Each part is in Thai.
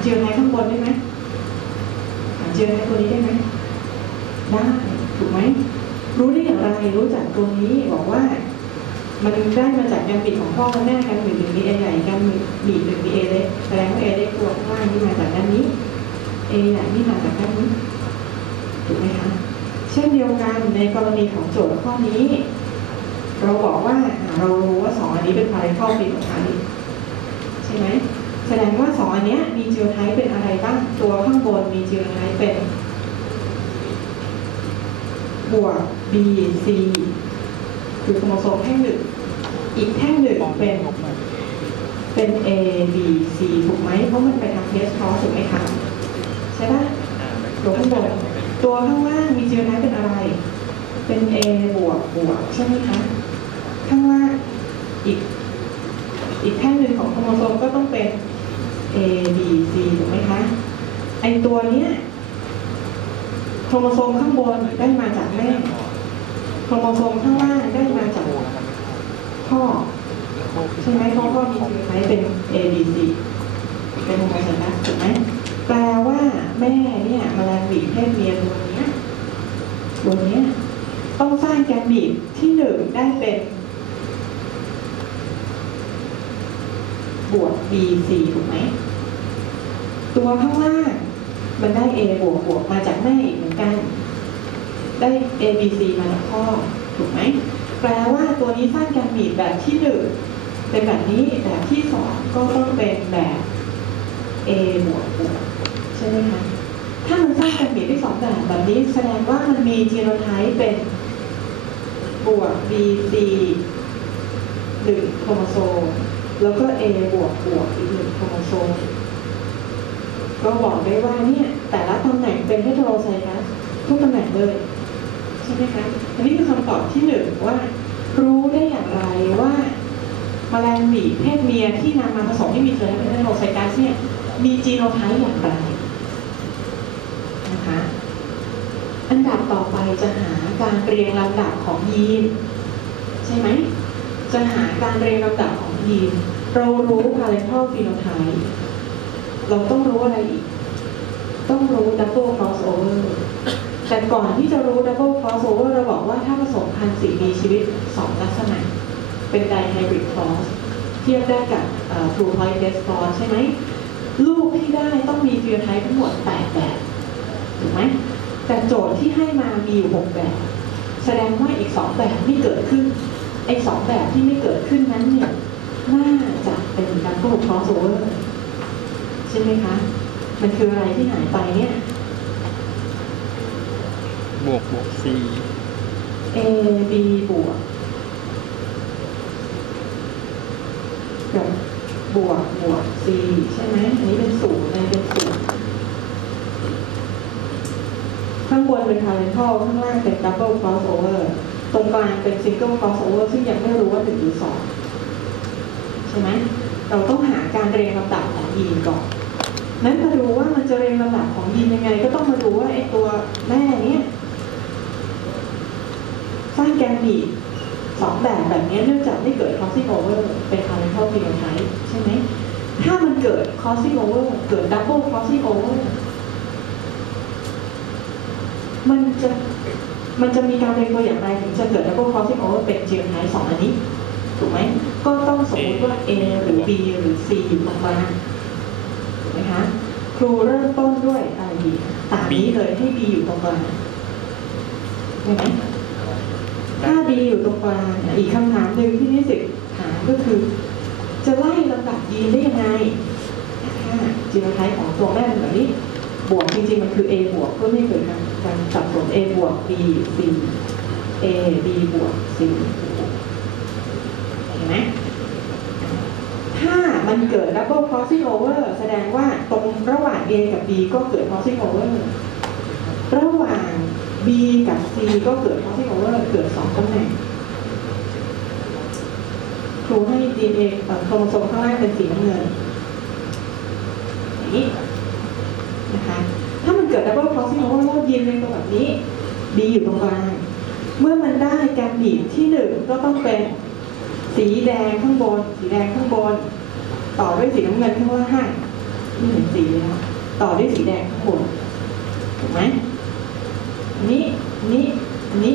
เจียไทยข้างบนได้ไหมหาเจียไทยตัวนี้ได้ไหมได้ถูกไหมรู้ได้อย่างไรรู้จากตรงนี้บอกว่า มันได้มาจากการบิดของพ่อกับแม่การบิดหนึ่งมีเอใหญ่การบีบหนึ่งมีเอเล็กแสดงว่าเอเล็กตัวข้างล่างนี่มาจากด้านนี้เอใหญ่นี่มาจากด้านนี้ถูกไหมคะเช่นเดียวกันในกรณีของโจทย์ข้อนี้ เราบอกว่าเรารู้ว่าสองอันนี้เป็นพาราเข้าปีของไทยใช่ไหม แสดงว่าสองอันนี้มีจิวไทป์เป็นอะไรบ้างตัวข้างบนมีจิวไทป์เป็น บวก B C คือโครโมโซมแท่งหนึ่งอีกแท่งหนึ่งเป็นเป็น A B C ถูกไหมเพราะมันไปทางเทสคอสถูกไหมคะใช่ปะตัวข้างบนตัวข้างล่างมีเจอไนเป็นอะไร เป็น A บวกบวกใช่ไหมคะข้างล่างอีกอีกแท่งหนึ่งของโครโมโซมก็ต้องเป็น A B C ถูกไหมคะไอตัวเนี้ยโครโมโซมข้างบนได้มาจากแม่โครโมโซมข้างล่างได้มาจากพ่อใช่ไหมเพราะพ่อมีชื่ไทเป็น A B C เป็นโฮโมไซนัสถูกไหมแปลว่าแม่เนี่ยแมลงบีบเพศเมียตัวเนี้ยตัวเนี้ยต้องสร้างแกนบีบที่หนึ่งได้เป็นบวก B C ถูกไหม ตัวข้างล่างมันได้ A บวกบวกมาจากแม่เหมือนกัน ได้ A B C มาจากพ่อถูกไหมแปลว่าตัวนี้สร้างการบีบแบบที่หนึ่งเป็นแบบนี้แบบที่สองก็ต้องเป็นแบบ A บวกบวกใช่ไหมคะถ้ามันสร้างการบีบที่สองแบบแบบนี้แสดงว่ามันมีจีโนไทป์เป็นบวก B C หนึ่งโครโมโซมแล้วก็ A บวกบวกอีกหนึ่งโครโมโซม ก็บอกได้ว่าเนี่ยแต่ละตำแหน่งเป็นเฮตโรไซกัสทุกตำแหน่งเลยใช่ไหมคะอันนี้คือคำตอบที่หนึ่งว่า รู้ได้อย่างไรว่าแมลงหวีเพศเมียที่นำมาผสมให้มีเชื้อเป็นเฮตโรไซกัสเนี่ยมีจีโนไทป์อย่างไรนะคะอันดับต่อไปจะหาการเรียงลำดับของยีนใช่ไหมจะหาการเรียงลำดับของยีนเรารู้ parental phenotype เราต้องรู้อะไรอีก ต้องรู้ double crossover แต่ก่อนที่จะรู้ double crossover เราบอกว่าถ้าผสมพันธุ์สิ่งมีชีวิตสองลักษณะ เป็น dihybrid cross เทียบได้กับเอ่อ true polytest cross ใช่ไหมลูกที่ได้ต้องมี phenotype ทั้งหมด8แบบถูกไหมแต่โจทย์ที่ให้มามีอยู่6แบบ แสดงว่าอีก2แบบไม่เกิดขึ้นไอ้สองแบบที่ไม่เกิดขึ้นนั้นเนี่ยน่าจะเป็น double crossover ใช่ไหมคะ มันคืออะไรที่หายไปเนี่ย บวกบวก C A B บวกกับบวกบวก C ใช่ไหมอันนี้เป็นศูนย์อันนี้เป็นศูนย์ข้างบนเป็น parental ข้างล่างเป็น double crossover ตรงกลางเป็น single crossover ซึ่งยังไม่รู้ว่าถึงหรือสองใช่ไหมเราต้องหาการเรียงลำดับของยีนก่อน นั้นมาดูว่ามันจะเรียงลำดับของยีนยังไง ก็ต้องมาดูว่าไอ้ตัวแม่เนี่ยสร้างแกนบีสองแบบแบบนี้เนื่องจากไม่เกิด crossing over เป็น parental phenotype ใช่ไหมถ้ามันเกิด crossing over เกิด double crossing over มันจะมันจะมีการเรียงตัวอย่างไรถึงจะเกิด double crossing over เป็น genotype สองอันนี้ ถูกไหม ก็ต้องสมมติว่า A หรือ B หรือ C อยู่ตรงกลาง ถูกไหมคะครูเริ่มต้นด้วยอะไรดีตามนี้เลยให้ B อยู่ตรงกลางได้ไหมถ้า B อยู่ตรงกลางอีกคำถามหนึ่งที่นิสิตถามก็คือ จะไล่ลำดับยีนได้ยังไงถ้าจีโนไทป์ของตัวแม่เป็นแบบนี้ บวกจริงๆมันคือ A บวกเพื่อไม่เกิดการการสับสน A บวก B C A B บวก C เห็นไหมถ้า มันเกิด double crossing over แสดงว่าตรงระหว่าง A กับ B ก็เกิด crossing over ระหว่าง B กับ C ก็เกิด crossing over เกิดสองตำแหน่งครูให้ DNA เอ่อโครโมโซมข้างล่างเป็นสีน้ำเงินนี้นะคะถ้ามันเกิด double crossing over แล้วยีนเป็นตัวแบบนี้ B อยู่ตรงกลางเมื่อมันได้การบีที่หนึ่งก็ต้องเป็นสีแดงข้างบน สีแดงข้างบน ต่อด้วยสีน้ำเงินข้างล่างไม่เห็นสีเลยค่ะต่อด้วยสีแดงข้างบนถูกไหมนี้นี้นนี้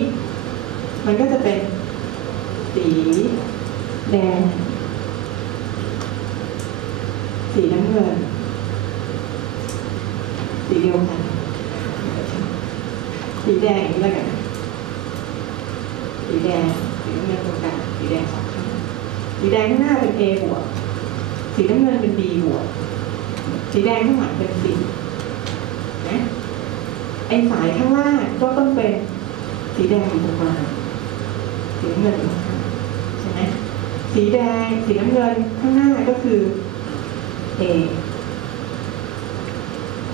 มันก็จะเป็นสีแดง สีน้ำเงิน สีเดียวกัน สีแดงนี่แล้วกันสีแดงสีน้ำเงินตรงกลางสีแดงสองข้างสีแดงข้างหน้าเป็น A บวก สีน้ำเงินเป็น B บวกสีแดงข้างหลังเป็น C นะไอสายข้างล่างก็ต้องเป็นสีแดงอยู่ตรงกลางสีน้ำเงินใช่ไหมสีแดงสีน้ำเงินข้างหน้าก็คือ A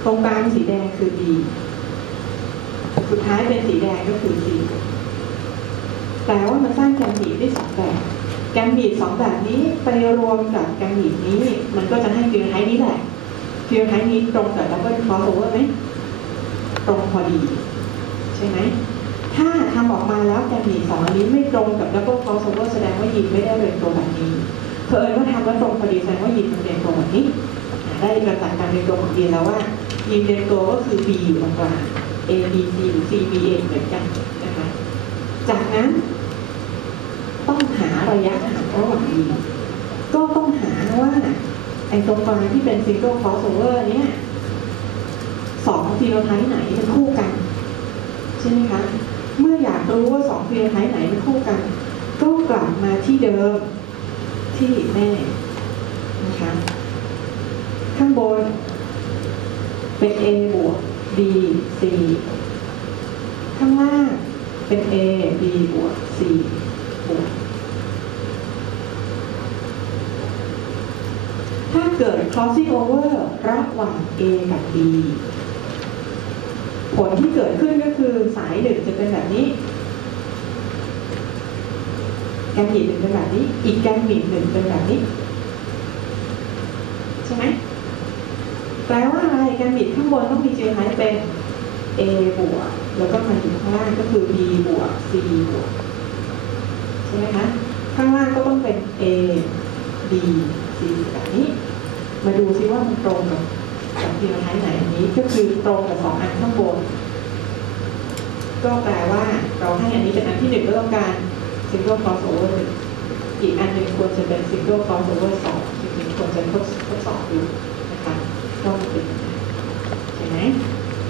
ตรงกลางสีแดงคือ B สุดท้ายเป็นสีแดงก็คือ C แต่ว่ามันสร้างแกนบีดได้สองแบบ แกนบีดสองแบบนี้ไปรวมกับแกนบีดนี้ มันก็จะให้ฟิวไทนี้แหละฟิวไทนี้ตรงกับดับเบิลคอสโอเวอร์ไหมตรงพอดี ใช่ไหมถ้าทำออกมาแล้วแกนบีดสองอันนี้ไม่ตรงกับดับเบิลคอสโอเวอร์แสดงว่ายีนไม่ได้เรียนตัวแบบนี้เผอิญว่าทำแล้วตรงพอดีแสดงว่ายีนมันเรียนตัวแบบนี้ ได้กระตัดการเรียนตัวของยีนแล้วว่ายีนเรียนตัวก็คือ B อยู่ตรงกลาง A B C หรือ C B A เหมือนกันนะคะจากนั้น ต้องหาระยะห่างระหว่างยีนก็ต้องหาว่าไอ้ตรงกลางที่เป็น single crossover เนี่ยสองฟีโนไทป์ไหนเป็นคู่กัน ใช่ไหมคะ เมื่ออยากรู้ว่าสองฟีโนไทป์ไหนเป็นคู่กัน ก็กลับมาที่เดิมที่แม่นะคะข้างบน เป็น A บวก B C ข้างล่างเป็น A B บวก C บวก ถ้า เกิด crossing over ระหว่าง A กับ B ผลที่เกิดขึ้นก็คือสายหนึ่งจะเป็นแบบนี้ แกนหมีหนึ่งเป็นแบบนี้ อีกแกนหมีหนึ่งเป็นแบบนี้ ใช่ไหมแปลว่าอะไรแกนหมีข้างบนต้องมีเจไฮเป็น A บวกแล้วก็มาอยู่ข้างล่างก็คือ B บวก C บวกใช่ไหมคะข้างล่างก็ต้องเป็น A B C แบบนี้ มาดูซิว่ามันตรงกับกับทีละไทป์ไหนนี้ก็คือตรงกับสองอันข้างบน ก็แปลว่าเราให้อันนี้เป็นอันที่หนึ่งก็ต้องการ single crossover หนึ่งอีกอันหนึ่งควรจะเป็น single crossover สองจริงควรจะทดทดสอบดูนะคะต้องเป็นอย่างนั้นใช่ไหม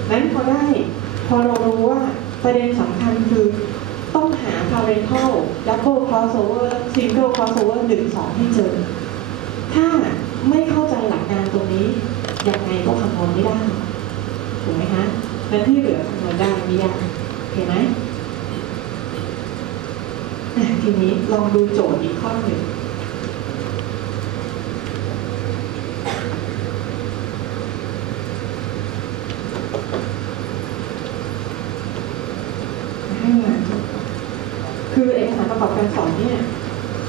นั้นพอได้พอเรารู้ว่าประเด็นสำคัญคือต้องหา parental double crossover single crossover หนึ่งสองให้เจอ ถ้าาใจหลัการตรงนี้ยังไงก็คำนวณไม่ได้ถูกไหมคะนั้นที่เหลือคำนวณได้ไม่ยากโอเคไหมทีนี้ลองดูโจทย์อีกข้อหนึ่งให้งาคือเอกสารประกอบการสอนเนี่ย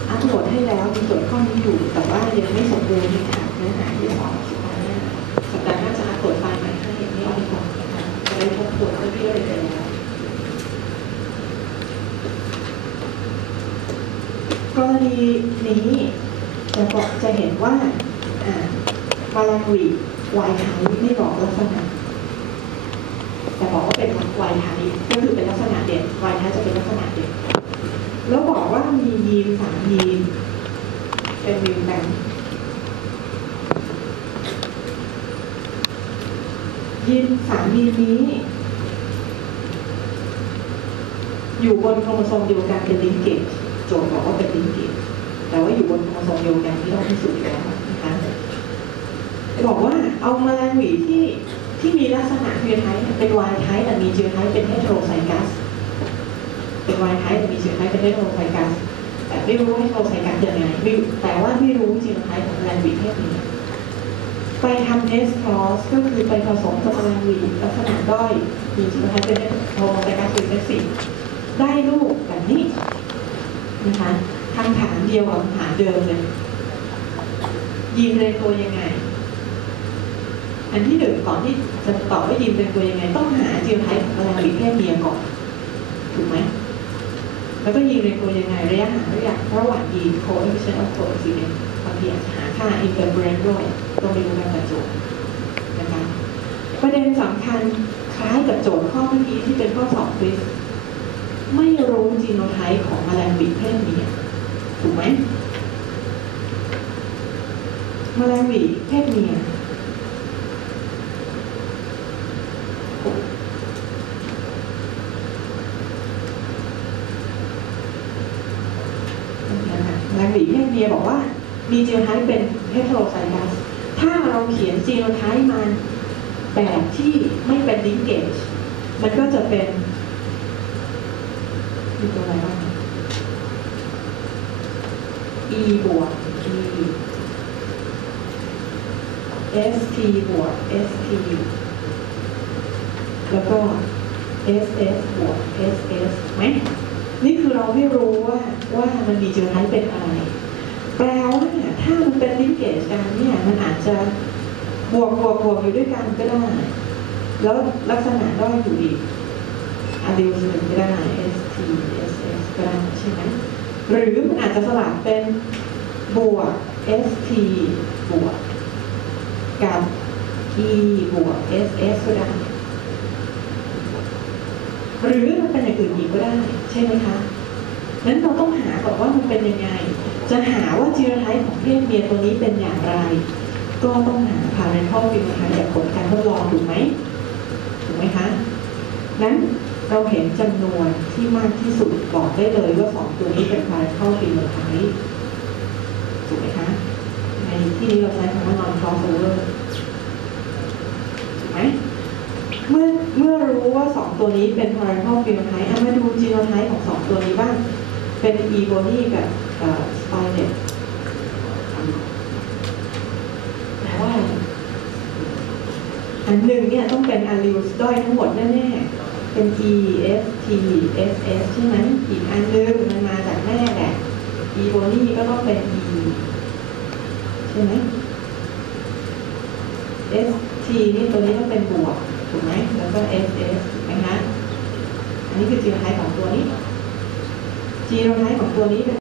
อัปโหลดให้แล้วมีโจทย์ข้อนี้อยู่ แต่ว่ายังไม่สมบูรณ์ที่ขาดเนื้อหาที่สอนสุดท้ายเนี่ยสัปดาห์หน้าจะอัปโหลดไฟล์ใหม่ให้อย่างนี้เอาไปก่อนนะคะจะได้ทบทวนเรื่องที่เราเรียนไปแล้วกรณี นี้จะบอกจะเห็นว่าอ่ามาลาวีวายไทป์ไม่บอกลักษณะ แต่บอกว่าเป็นวายไทป์ก็คือเป็นลักษณะเด่นวายไทป์จะเป็นลักษณะเด่นแล้วบอกว่ามียีนสามยีนเป็นวิวแบนยีนสามยีนนี้ อยู่บนโครโมโซมเดียวกันเป็นลิงเกจโจทย์บอกว่าเป็นลิงเกจ แต่ว่าอยู่บนโครโมโซมเดียวกันที่ต้องพิสูจน์แล้วนะคะบอกว่าเอาแมลงหวีที่ที่มีลักษณะเชื้อไทเป็นวายไทแต่มีเชื้อไทเป็นเฮตโรไซกัสเป็นวายไทแต่มีเชื้อไทเป็นเฮตโรไซกัสแต่ไม่รู้ว่าเฮตโรไซกัสยังไงไม่แต่ว่าไม่รู้เชื้อไทของแมลงหวีเพศนี้ไปทำเนสครอสก็คือไปผสมกับแมลงหวีลักษณะด้อยมีเชื้อไทเป็นเฮตโรไซกัสเป็นเม็ดสีได้ลูกแบบนี้นะคะ คำถามเดียวกับคำถามเดิมเลยยีนเรียนตัวยังไง อันที่หนึ่งก่อนที่จะตอบว่ายีนเป็นตัวยังไง ต้องหาจีโนไทป์ของแมลงหวีเพศเมียก่อนถูกไหมแล้วก็ยีนเป็นตัวยังไงระยะห่างระยะระหว่างยีน coefficient of coincidence บางทีอาจจะหาค่า interference ด้วยต้องไปดูการประจุประเด็นสำคัญคล้ายกับโจทย์ข้อเมื่อกี้ที่เป็นข้อสอบควิสไม่รู้จีโนไทป์ของแมลงหวีเพศเมีย ถูกไหมแมลงหวีเพศเมียแมลงหวีเพศเมียบอกว่า มีจีโนไทป์เป็นเฮตโรไซดัสถ้าเราเขียนจีโนไทป์มันแบบที่ไม่เป็นลิงเกจมันก็จะเป็นมีตัวอะไรบ้าง e บวก e st บวก st แล้วก็ ss บวก ss ไหมนี่คือเราไม่รู้ว่าว่ามันมีจีโนไทป์เป็นอะไร แปลว่าถ้ามันเป็นลิงเกจกันเนี่ยมันอาจจะบวกบวกบวกอยู่ด้วยกันก็ได้ แล้วลักษณะด้อยอยู่อีกอะดิวหนึ่งก็ได้ S T S S ก็ได้ใช่ไหม หรือมันอาจจะสลับเป็นบวก S T บวกกับ E บวก S S ก็ได้หรือมันเป็นอย่างอื่นอีกก็ได้ใช่ไหมคะนั้นเราต้องหาก่อนว่ามันเป็นยังไง จะหาว่าจีโนไทป์ของเพศเมียตัวนี้เป็นอย่างไร ก็ต้องหา parental phenotype จากผลการทดลองถูกไหมถูกไหมคะนั้น เราเห็นจำนวนที่มากที่สุดบอกได้เลยว่าสองตัวนี้เป็น parental phenotype ถูกไหมคะในที่นี้เราใช้คำว่า non crossover ถูกไหมเมื่อเมื่อรู้ว่าสองตัวนี้เป็น parental phenotype เอามาดู genotype ของสองตัวนี้บ้างเป็น e b o n y กับเอ่อ spinet แปลว่าอันหนึ่งเนี่ยต้องเป็น allele ด้อยทั้งหมดแน่ๆ เป็น e s t s s ใช่ไหมอีกอันนึงมันมาจากแม่แหละ e b o n y ก็ต้องเป็น e ใช่ไหม S T นี่ตัวนี้ต้องเป็นบวกถูกไหมแล้วก็ S S ถูกไหมคะอันนี้คือจีโนไทป์ของตัวนี้จีโนไทป์ของตัวนี้เป็น